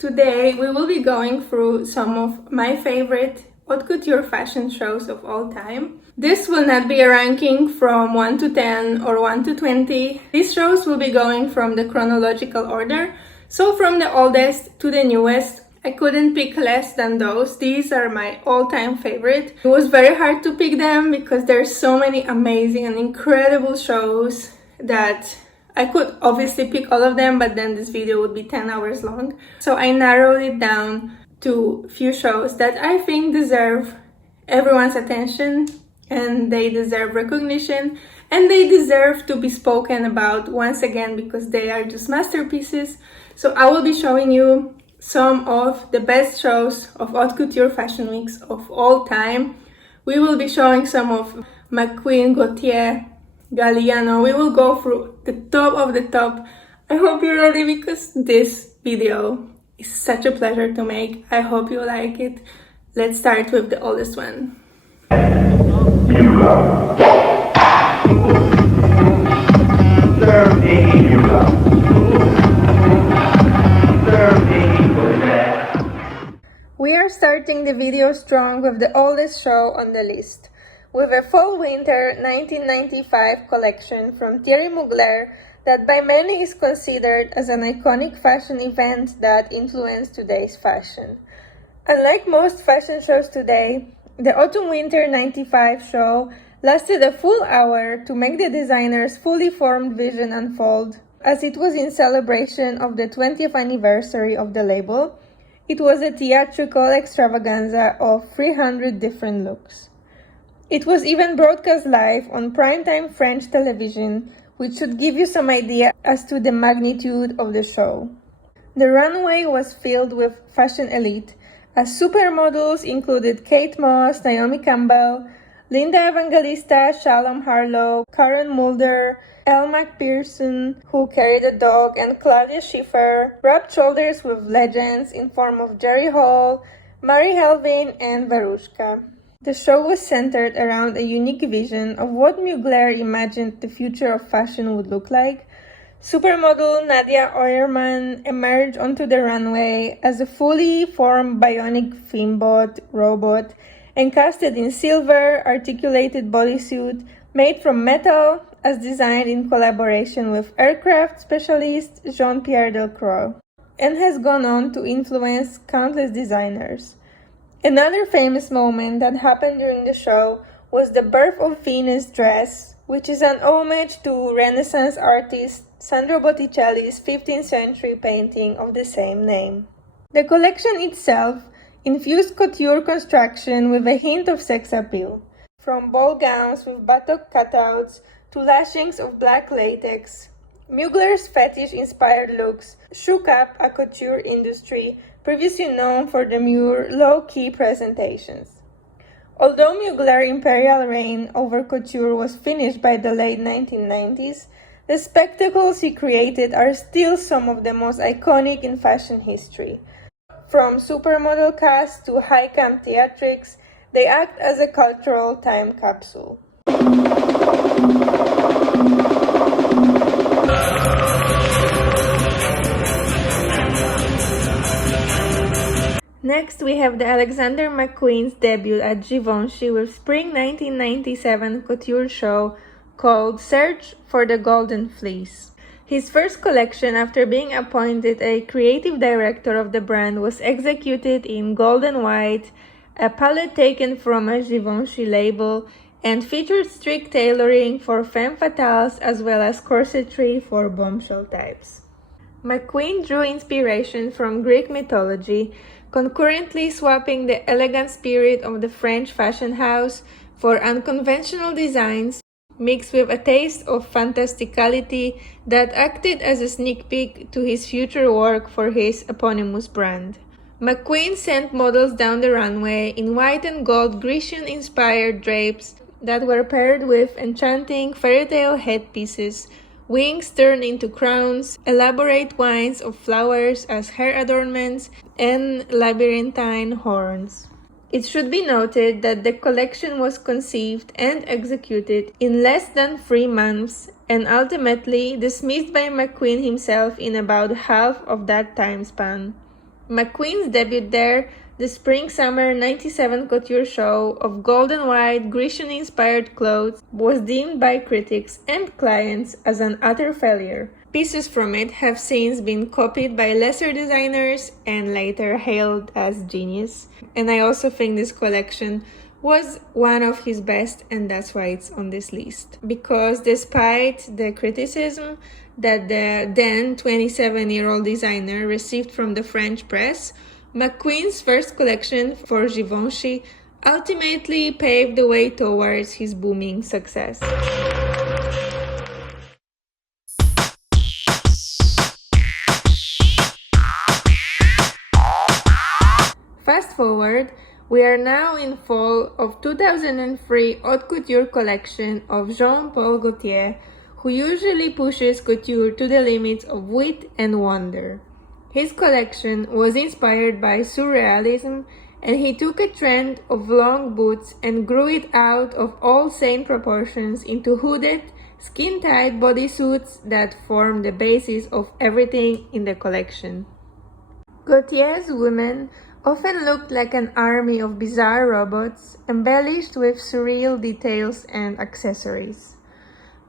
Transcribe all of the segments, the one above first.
Today we will be going through some of my favorite haute couture fashion shows of all time. This will not be a ranking from 1 to 10 or 1 to 20. These shows will be going from the chronological order, so from the oldest to the newest. I couldn't pick less than those. These are my all-time favorite. It was very hard to pick them because there's so many amazing and incredible shows that I could obviously pick all of them, but then this video would be 10 hours long. So I narrowed it down to few shows that I think deserve everyone's attention, and they deserve recognition, and they deserve to be spoken about once again because they are just masterpieces. So I will be showing you some of the best shows of haute couture fashion weeks of all time. We will be showing some of McQueen, Gaultier, Galliano. We will go through the top of the top. I hope you're ready because this video is such a pleasure to make. I hope you like it. Let's start with the oldest one. We are starting the video strong with the oldest show on the list, with a fall-winter 1995 collection from Thierry Mugler that by many is considered as an iconic fashion event that influenced today's fashion. Unlike most fashion shows today, the Autumn-Winter 95 show lasted a full hour to make the designer's fully formed vision unfold. As it was in celebration of the 20th anniversary of the label, it was a theatrical extravaganza of 300 different looks. It was even broadcast live on primetime French television, which should give you some idea as to the magnitude of the show. The runway was filled with fashion elite, as supermodels included Kate Moss, Naomi Campbell, Linda Evangelista, Shalom Harlow, Karen Mulder, Elle Macpherson, who carried a dog, and Claudia Schiffer rubbed shoulders with legends in form of Jerry Hall, Mary Helvin, and Verushka. The show was centered around a unique vision of what Mugler imagined the future of fashion would look like. Supermodel Nadia Oyerman emerged onto the runway as a fully formed bionic fembot robot, encasted in silver articulated bodysuit made from metal, as designed in collaboration with aircraft specialist Jean-Pierre Delcroix, and has gone on to influence countless designers. Another famous moment that happened during the show was the birth of Venus dress, which is an homage to Renaissance artist Sandro Botticelli's 15th century painting of the same name. The collection itself infused couture construction with a hint of sex appeal, from ball gowns with buttock cutouts to lashings of black latex. Mugler's fetish-inspired looks shook up a couture industry previously known for demure, low-key presentations. Although Mugler's imperial reign over couture was finished by the late 1990s, the spectacles he created are still some of the most iconic in fashion history. From supermodel casts to high-camp theatrics, they act as a cultural time capsule. Next, we have the Alexander McQueen's debut at Givenchy with Spring 1997 couture show called Search for the Golden Fleece. His first collection after being appointed a creative director of the brand was executed in gold and white, a palette taken from a Givenchy label, and featured strict tailoring for femme fatales as well as corsetry for bombshell types. McQueen drew inspiration from Greek mythology, concurrently swapping the elegant spirit of the French fashion house for unconventional designs mixed with a taste of fantasticality that acted as a sneak peek to his future work for his eponymous brand. McQueen sent models down the runway in white and gold Grecian-inspired drapes that were paired with enchanting fairy tale headpieces, wings turned into crowns, elaborate winds of flowers as hair adornments, and labyrinthine horns. It should be noted that the collection was conceived and executed in less than 3 months and ultimately dismissed by McQueen himself in about half of that time span. McQueen's debut there, the Spring-Summer 97 couture show of gold and white Grecian-inspired clothes, was deemed by critics and clients as an utter failure. Pieces from it have since been copied by lesser designers and later hailed as genius. And I also think this collection was one of his best, and that's why it's on this list. Because despite the criticism that the then 27-year-old designer received from the French press, McQueen's first collection for Givenchy ultimately paved the way towards his booming success. Fast forward, we are now in fall of 2003 Haute Couture collection of Jean-Paul Gaultier, who usually pushes couture to the limits of wit and wonder. His collection was inspired by surrealism, and he took a trend of long boots and grew it out of all sane proportions into hooded, skin-tight bodysuits that form the basis of everything in the collection. Gaultier's women often looked like an army of bizarre robots, embellished with surreal details and accessories.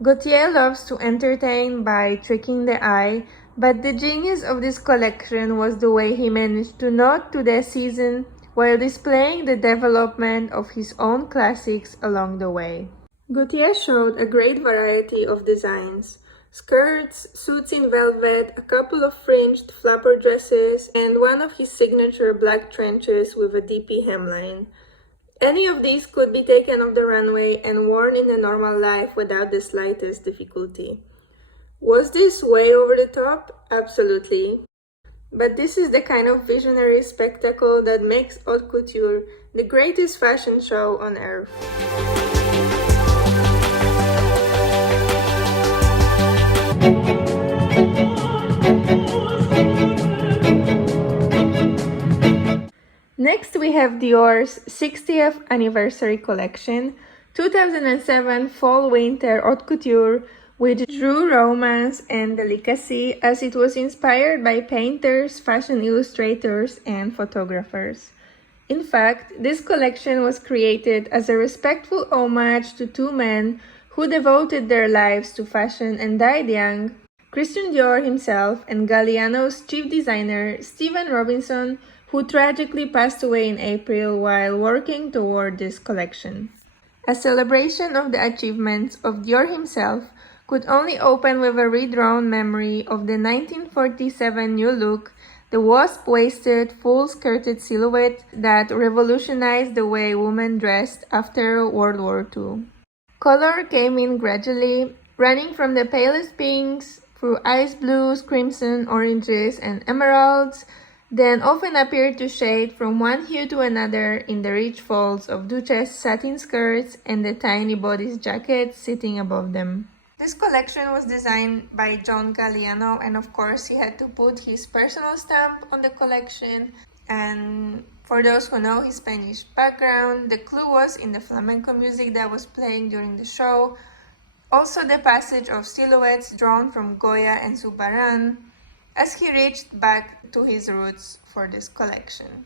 Gaultier loves to entertain by tricking the eye, but the genius of this collection was the way he managed to nod to the season while displaying the development of his own classics along the way. Gaultier showed a great variety of designs: skirts, suits in velvet, a couple of fringed flapper dresses, and one of his signature black trenches with a DP hemline. Any of these could be taken off the runway and worn in a normal life without the slightest difficulty. Was this way over the top? Absolutely. But this is the kind of visionary spectacle that makes Haute Couture the greatest fashion show on earth. Next we have Dior's 60th anniversary collection, 2007 Fall-Winter Haute Couture, which drew romance and delicacy as it was inspired by painters, fashion illustrators, and photographers. In fact, this collection was created as a respectful homage to two men who devoted their lives to fashion and died young: Christian Dior himself and Galliano's chief designer, Stephen Robinson, who tragically passed away in April while working toward this collection. A celebration of the achievements of Dior himself could only open with a redrawn memory of the 1947 new look, the wasp-waisted, full-skirted silhouette that revolutionized the way women dressed after World War II. Color came in gradually, running from the palest pinks through ice blues, crimson, oranges, and emeralds, then often appeared to shade from one hue to another in the rich folds of Duchess satin skirts and the tiny bodice jackets sitting above them. This collection was designed by John Galliano, and of course he had to put his personal stamp on the collection. And for those who know his Spanish background, the clue was in the flamenco music that was playing during the show. Also the passage of silhouettes drawn from Goya and Zurbarán, as he reached back to his roots for this collection.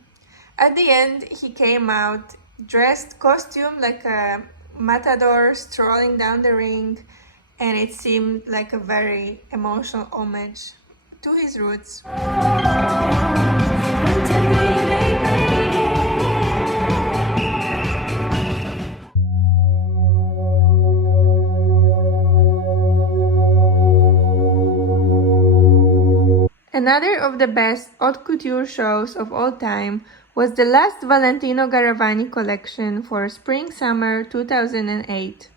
At the end, he came out dressed, costumed like a matador strolling down the ring, and it seemed like a very emotional homage to his roots. Another of the best haute couture shows of all time was the last Valentino Garavani collection for Spring-Summer 2008.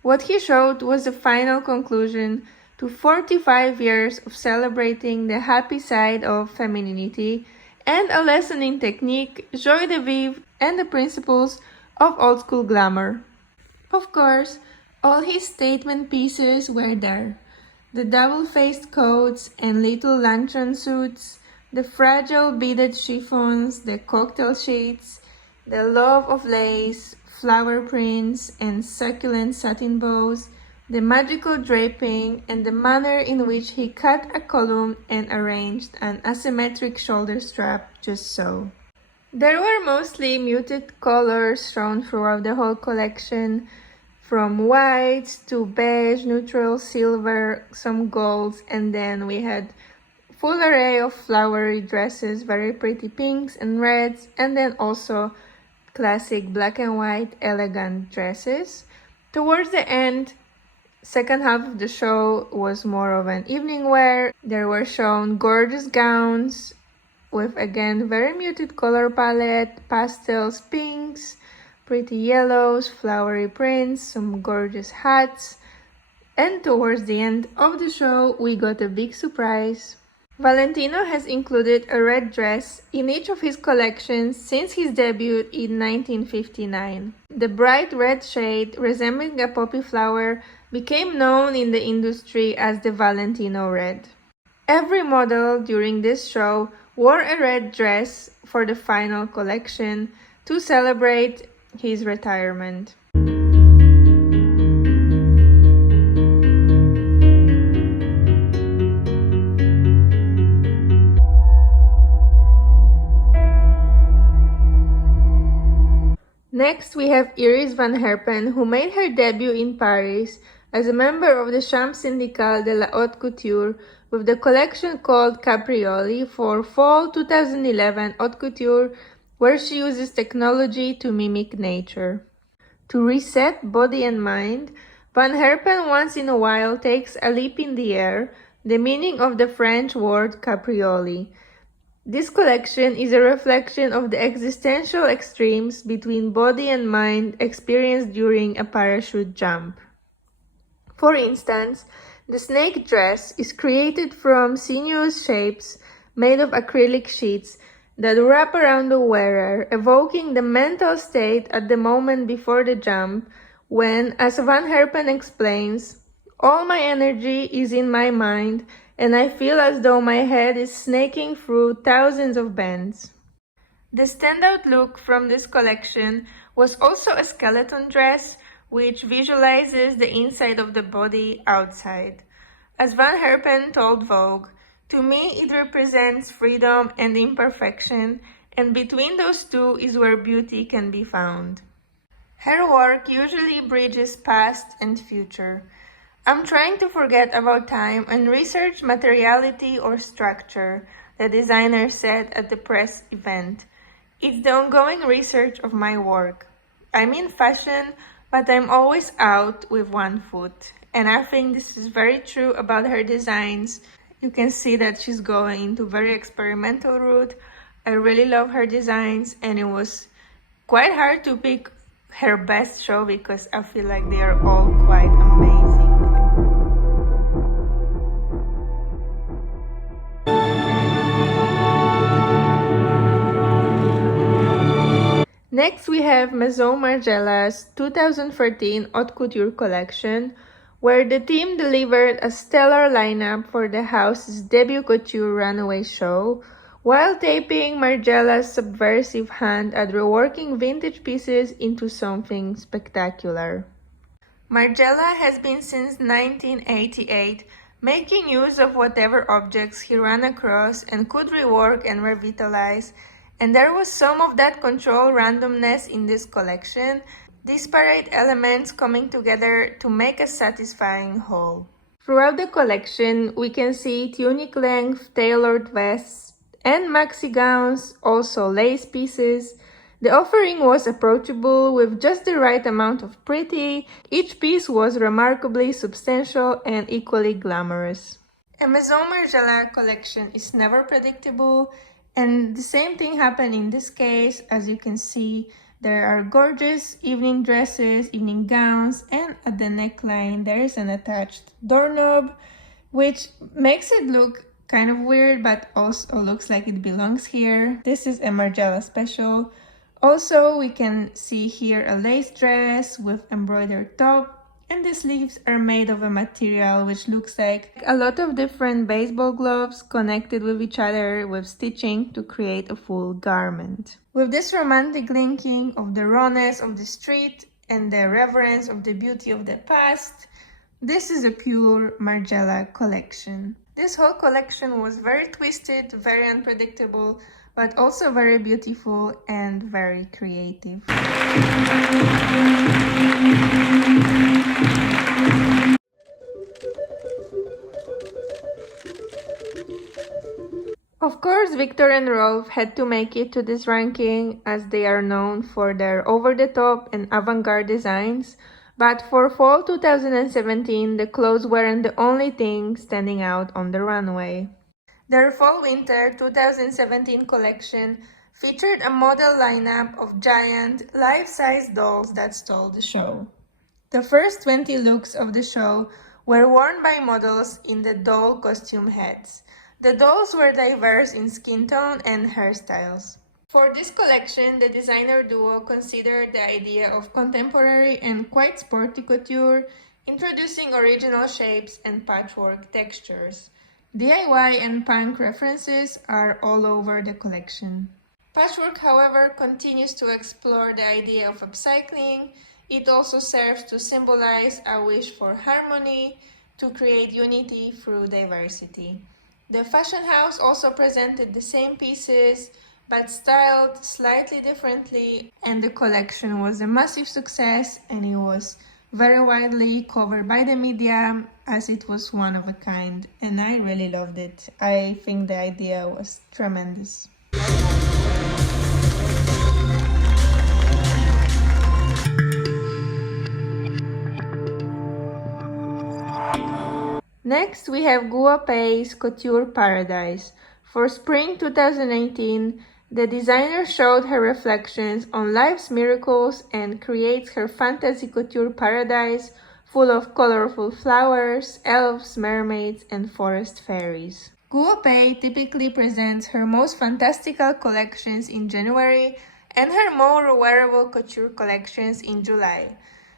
What he showed was the final conclusion to 45 years of celebrating the happy side of femininity and a lesson in technique, joie de vivre, and the principles of old-school glamour. Of course, all his statement pieces were there. The double-faced coats and little lantern suits, the fragile beaded chiffons, the cocktail sheets, the love of lace, flower prints, and succulent satin bows, the magical draping, and the manner in which he cut a column and arranged an asymmetric shoulder strap just so. There were mostly muted colors shown throughout the whole collection, from whites to beige, neutral, silver, some golds, and then we had full array of flowery dresses, very pretty pinks and reds, and then also classic black and white elegant dresses. Towards the end, second half of the show was more of an evening wear. There were shown gorgeous gowns with again very muted color palette, pastels, pinks, pretty yellows, flowery prints, some gorgeous hats. And towards the end of the show, we got a big surprise. Valentino has included a red dress in each of his collections since his debut in 1959. The bright red shade, resembling a poppy flower, became known in the industry as the Valentino Red. Every model during this show wore a red dress for the final collection to celebrate his retirement. Next, we have Iris van Herpen, who made her debut in Paris as a member of the Chambre Syndicale de la Haute Couture with the collection called Caprioli for Fall 2011 Haute Couture, where she uses technology to mimic nature. To reset body and mind, Van Herpen once in a while takes a leap in the air, the meaning of the French word caprioli. This collection is a reflection of the existential extremes between body and mind experienced during a parachute jump. For instance, the snake dress is created from sinuous shapes made of acrylic sheets that wrap around the wearer, evoking the mental state at the moment before the jump when, as Van Herpen explains, all my energy is in my mind and I feel as though my head is snaking through thousands of bends. The standout look from this collection was also a skeleton dress, which visualizes the inside of the body outside. As Van Herpen told Vogue, "To me it represents freedom and imperfection, and between those two is where beauty can be found." Her work usually bridges past and future. I'm trying to forget about time and research materiality or structure, the designer said at the press event. It's the ongoing research of my work. I'm in fashion, but I'm always out with one foot. And I think this is very true about her designs. You can see that she's going into very experimental route. I really love her designs, and it was quite hard to pick her best show because I feel like they are all quite amazing. Next, we have Maison Margiela's 2013 Haute Couture collection, where the team delivered a stellar lineup for the house's debut couture runway show, while taping Margiela's subversive hand at reworking vintage pieces into something spectacular. Margiela has been since 1988 making use of whatever objects he ran across and could rework and revitalize, and there was some of that control randomness in this collection, disparate elements coming together to make a satisfying whole. Throughout the collection, we can see tunic-length tailored vests and maxi gowns, also lace pieces. The offering was approachable with just the right amount of pretty. Each piece was remarkably substantial and equally glamorous. A Maison Margiela collection is never predictable, and the same thing happened in this case. As you can see, there are gorgeous evening dresses, evening gowns, and at the neckline there is an attached doorknob, which makes it look kind of weird but also looks like it belongs here. This is a Margiela special. Also, we can see here a lace dress with embroidered top, and the sleeves are made of a material which looks like a lot of different baseball gloves connected with each other with stitching to create a full garment. With this romantic linking of the rawness of the street and the reverence of the beauty of the past, This is a pure Margiela collection. This whole collection was very twisted, very unpredictable, but also very beautiful and very creative. Of course, Viktor and Rolf had to make it to this ranking as they are known for their over-the-top and avant-garde designs, but for fall 2017, the clothes weren't the only thing standing out on the runway. Their fall-winter 2017 collection featured a model lineup of giant, life-size dolls that stole the show. The first 20 looks of the show were worn by models in the doll costume heads. The dolls were diverse in skin tone and hairstyles. For this collection, the designer duo considered the idea of contemporary and quite sporty couture, introducing original shapes and patchwork textures. DIY and punk references are all over the collection. Patchwork, however, continues to explore the idea of upcycling. It also serves to symbolize a wish for harmony, to create unity through diversity. The fashion house also presented the same pieces, but styled slightly differently, and the collection was a massive success, and it was very widely covered by the media as it was one of a kind, and I really loved it. I think the idea was tremendous. Next, we have Guo Pei's Couture Paradise. For spring 2018, the designer showed her reflections on life's miracles and creates her fantasy couture paradise full of colorful flowers, elves, mermaids, and forest fairies. Guo Pei typically presents her most fantastical collections in January and her more wearable couture collections in July.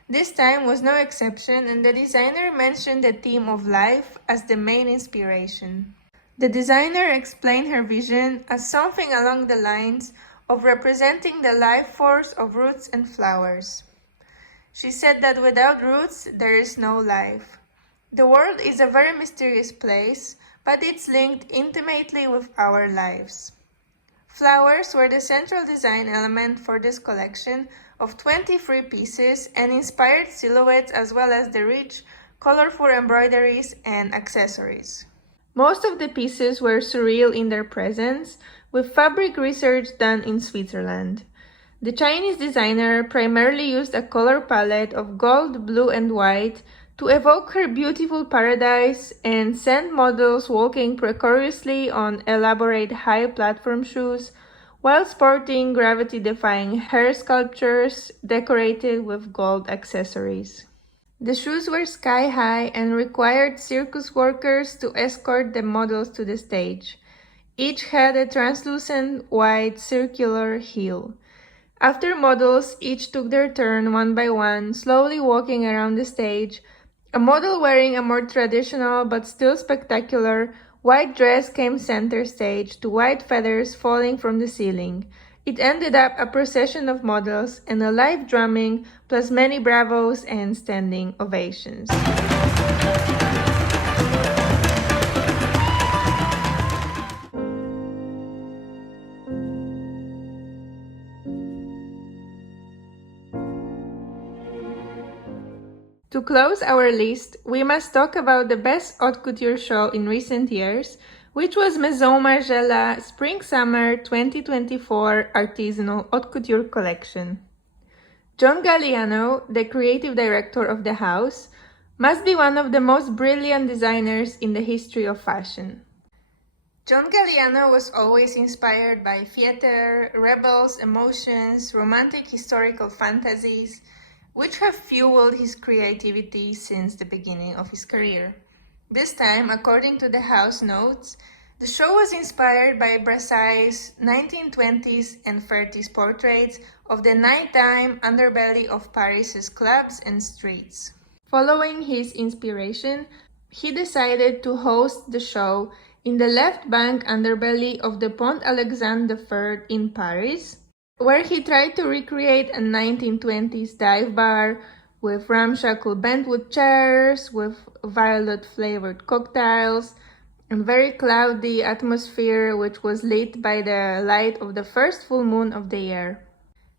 This time was no exception, and the designer mentioned the theme of life as the main inspiration. The designer explained her vision as something along the lines of representing the life force of roots and flowers. She said that without roots, there is no life. The world is a very mysterious place, but it's linked intimately with our lives. Flowers were the central design element for this collection of 23 pieces and inspired silhouettes as well as the rich, colorful embroideries and accessories. Most of the pieces were surreal in their presence, with fabric research done in Switzerland. The Chinese designer primarily used a color palette of gold, blue, and white to evoke her beautiful paradise and send models walking precariously on elaborate high platform shoes while sporting gravity-defying hair sculptures decorated with gold accessories. The shoes were sky-high and required circus workers to escort the models to the stage. Each had a translucent white circular heel. After models each took their turn one by one, slowly walking around the stage, a model wearing a more traditional but still spectacular white dress came center stage to white feathers falling from the ceiling. It ended up a procession of models and a live drumming plus many bravos and standing ovations. To close our list, we must talk about the best haute couture show in recent years, which was Maison Margiela Spring-Summer 2024 Artisanal Haute Couture Collection. John Galliano, the creative director of the house, must be one of the most brilliant designers in the history of fashion. John Galliano was always inspired by theater, rebels, emotions, romantic historical fantasies, which have fueled his creativity since the beginning of his career. This time, according to the house notes, the show was inspired by Brassai's 1920s and 30s portraits of the nighttime underbelly of Paris's clubs and streets. Following his inspiration, he decided to host the show in the left bank underbelly of the Pont Alexandre III in Paris, where he tried to recreate a 1920s dive bar with ramshackle bentwood chairs, with violet-flavored cocktails, and very cloudy atmosphere which was lit by the light of the first full moon of the year.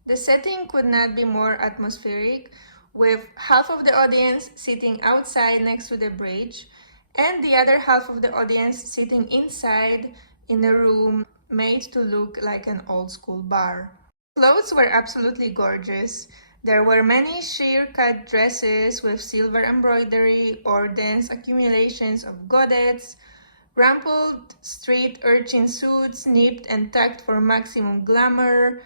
The setting could not be more atmospheric, with half of the audience sitting outside next to the bridge and the other half of the audience sitting inside in a room made to look like an old school bar. Clothes were absolutely gorgeous. There were many sheer-cut dresses with silver embroidery or dense accumulations of godets, rumpled street urchin suits nipped and tucked for maximum glamour,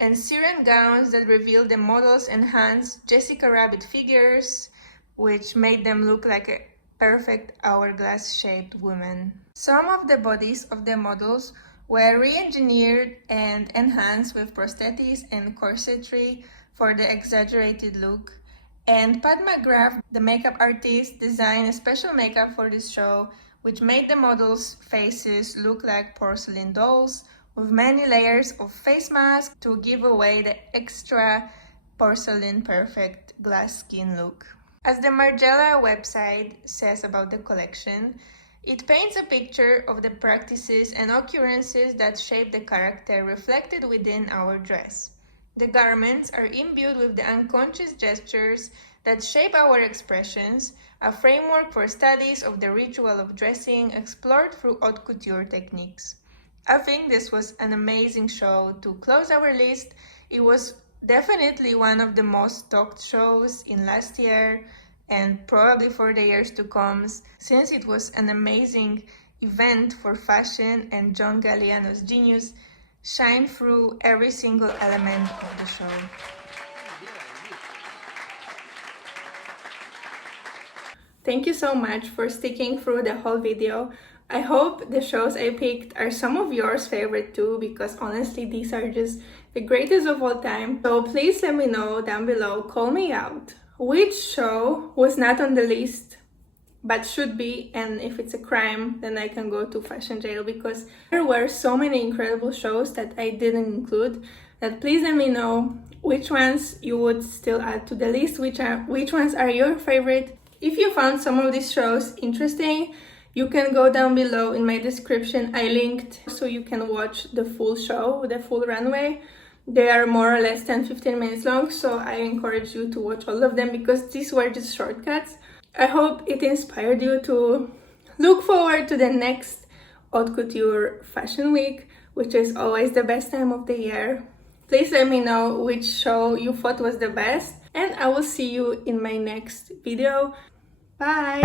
and siren gowns that revealed the model's enhanced Jessica Rabbit figures, which made them look like a perfect hourglass-shaped woman. Some of the bodies of the models were re-engineered and enhanced with prosthetics and corsetry for the exaggerated look, and Pat McGrath, the makeup artist, designed a special makeup for this show, which made the models' faces look like porcelain dolls, with many layers of face masks to give away the extra porcelain perfect glass skin look. As the Margiela website says about the collection, it paints a picture of the practices and occurrences that shape the character reflected within our dress. The garments are imbued with the unconscious gestures that shape our expressions, a framework for studies of the ritual of dressing explored through haute couture techniques. I think this was an amazing show. To close our list, it was definitely one of the most talked shows in last year and probably for the years to come, since it was an amazing event for fashion and John Galliano's genius shined through every single element of the show. Thank you so much for sticking through the whole video. I hope the shows I picked are some of yours favorite too, because honestly these are just the greatest of all time. So please let me know down below, call me out, which show was not on the list but should be, and if it's a crime then I can go to fashion jail, because there were so many incredible shows that I didn't include. That please let me know which ones you would still add to the list, which ones are your favorite. If you found some of these shows interesting, you can go down below in my description. I linked so you can watch the full show, the full runway. They are more or less 10-15 minutes long, so I encourage you to watch all of them because these were just shortcuts. I hope it inspired you to look forward to the next Haute Couture Fashion Week, which is always the best time of the year. Please let me know which show you thought was the best, and I will see you in my next video. Bye!